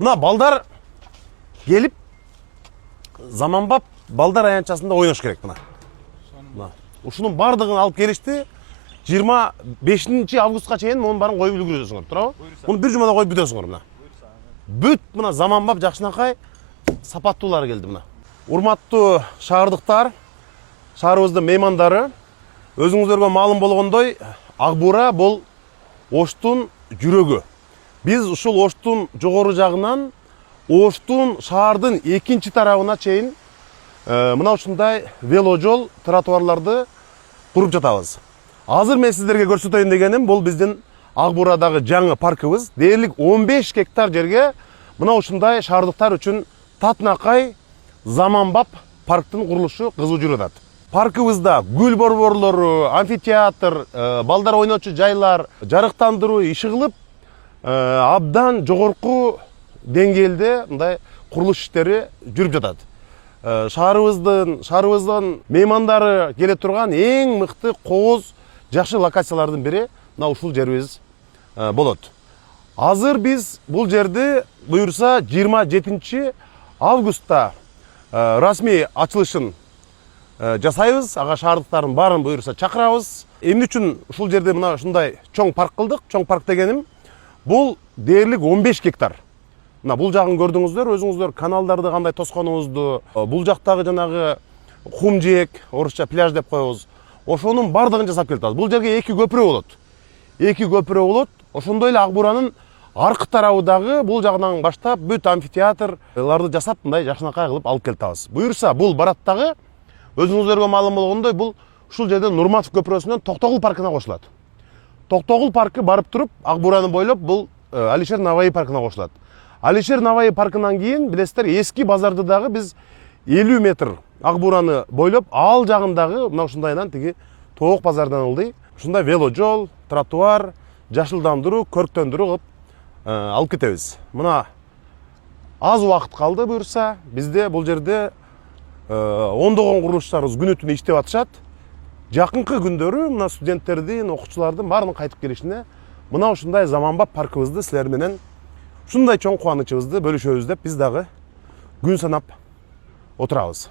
Мына балдар келип заманбап балдар аянтчасында ойнош керек мына. Ушунун бардыгын алып келишти. 25 августка чейин мунун баарын коюп үлгүрөсүңөр, туурабы? Муну бир жумада коюп бүтөсүңөр мына. Бүт мына заманбап жакшынакай сапаттуулары келди мына. Урматтуу шаардыктар, шаарыбыздын меймандары, өзүңүздөргө маалым болгондой, Ак Бура бул Оштун жүрөгү. Биз ушул Оштун жогору жагынан Оштун шаардын экинчи тарабына чейин мына ушундай веложол, тротуарларды куруп жатабыз. Азыр мен сиздерге көрсөтөйүн дегеним бул биздин Ак Бурадагы жаңы паркыбыз. Дээрлик 15 гектар жерге мына ушундай шаардыктар үчүн татынакай заманбап парктын курулушу кызуу жүрүп атат. Паркыбызда гүл борборлору, амфитеатр, балдар ойночу жайлар, жарыктандыруу иши кылып, абдан жогорку деңгээлде мындай курулуш иштери жүрүп жатат. Шаарыбыздын меймандары келе турган эң мыкты кооз жакшы локациялардын бири мына ушул жерибиз болот. Азыр биз бул жерди буюрса 27 августта расмий ачылышын жасайбыз. Ага шаардыктардын баарын буюрса чакырабыз. Эмне үчүн ушул жерде мына ушундай чоң парк кылдык? Чоң парк дегеним бул дээрлик 15 гектар. Мына бул жагын көрдүңүздөр, өзүңүздөр каналдарды кандай тосконуңузду, бул жактагы жанагы кум жээк, орусча пляж деп коебуз. Ошонун бардыгын жасап келатабыз. Бул жерге 2 көпүрө болот. 2 көпүрө болот. Ошондой эле Ак Буранын аркы тарабы дагы бул жагынан баштап бүт амфитеатрларды жасап мындай жакшынакай кылып алып келатабыз. Буюрса бул бараттагы өзүңүздөргө маалым болгондой бул ушул жерден Нурматов көпүрөсүнөн Токтогул паркына кошулат. Токтогул паркы барып туруп Ак Бураны бойлоп бул Алишер Наваи паркына кошулат. Алишер Наваи паркынан кийин билесиздер эски базарды дагы биз 50 метр Ак Бураны бойлоп ал жагындагы мына ушундайдан тиги Тоок базардан ылдый ушундай веложол, тротуар, жашылдандыруу, көрктөндүрүү кылып алып кетебиз. Мына аз убакыт калды буюрса, бизде бул жерде ондогон курулушчуларыбыз күнү түнү иштеп атышат. Жакынкы күндөрү мына студенттердин, окуучулардын баарынын кайтып келишине мына ушундай заманбап паркыбызды силер менен ушундай чоң кубанычыбызды бөлүшөбүз деп биз дагы күн санап отурабыз.